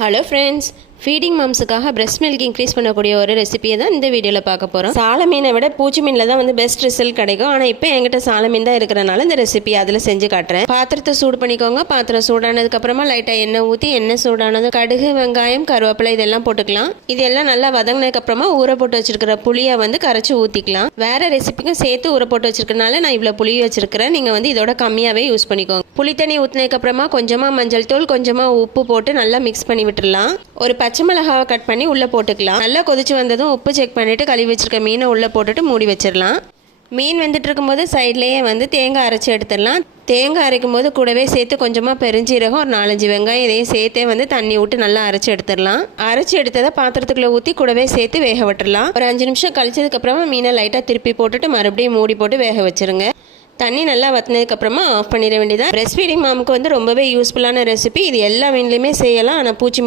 Hello friends, feeding மாம்ஸுக்காக breast milk increase பண்ணக்கூடிய ஒரு ரெசிபியை தான் இந்த வீடியோவில் பார்க்க போகிறோம். சால மீனை விட பூச்சி மீனில் தான் பெஸ்ட் ரிசல்ட் கிடைக்கும். ஆனால் இப்போ என்கிட்ட சால மீன் தான் இருக்கிறனால இந்த ரெசிபி அதில் செஞ்சு காட்டுறேன். பாத்திரத்தை சூடு பண்ணிக்கோங்க. பாத்திரம் சூடானதுக்கப்புறமா லைட்டாக எண்ணெய் ஊற்றி, எண்ணெய் சூடானது கடுகு, வெங்காயம், கருவேப்பிலை இதெல்லாம் போட்டுக்கலாம். இதெல்லாம் நல்லா வதங்கினதுக்கப்புறமா ஊற போட்டு வச்சிருக்கிற புளியை கரைச்சி ஊற்றிக்கலாம். வேறு ரெசிபிக்கும் சேர்த்து ஊற போட்டு வச்சிருக்கனால நான் இவ்வளோ புளி வச்சிருக்கிறேன். நீங்கள் இதோட கம்மியாகவே யூஸ் பண்ணிக்கோங்க. புளி தண்ணி ஊற்றினதுக்கப்புறமா கொஞ்சமாக மஞ்சள் தூள், கொஞ்சமாக உப்பு போட்டு நல்லா மிக்ஸ் பண்ணி விட்டுடலாம். ஒரு பச்சை மிளகாவை கட் பண்ணி உள்ளே போட்டுக்கலாம். நல்லா கொதிச்சு வந்ததும் உப்பு செக் பண்ணிவிட்டு கழுவி வச்சிருக்க மீனை உள்ளே போட்டுட்டு மூடி வச்சிடலாம். மீன் வெந்துட்டு இருக்கும்போது சைட்லேயே தேங்காய் அரைச்சி எடுத்துடலாம். தேங்காய் அரைக்கும் போது கூடவே சேர்த்து கொஞ்சமாக பெருஞ்சீரகம், ஒரு 4-5 வெங்காயம் இதையும் சேர்த்தே தண்ணி விட்டு நல்லா அரைச்சி எடுத்துடலாம். அரைச்சி எடுத்ததை பாத்திரத்துக்குள்ளே ஊற்றி கூடவே சேர்த்து வேக விட்டுடலாம். ஒரு 5 நிமிஷம் கழிச்சதுக்கப்புறமா மீனை லைட்டாக திருப்பி போட்டுட்டு மறுபடியும் மூடி போட்டு வேக வச்சுருங்க. தண்ணி நல்லா வற்றினதுக்கப்புறமா ஆஃப் பண்ணிட வேண்டியதான். பிரெஸ்ட் ஃபீடிங் மாமுக்கு ரொம்பவே யூஸ்ஃபுல்லான ரெசிபி. இது எல்லா மீன்லையுமே செய்யலாம். ஆனால் பூச்சி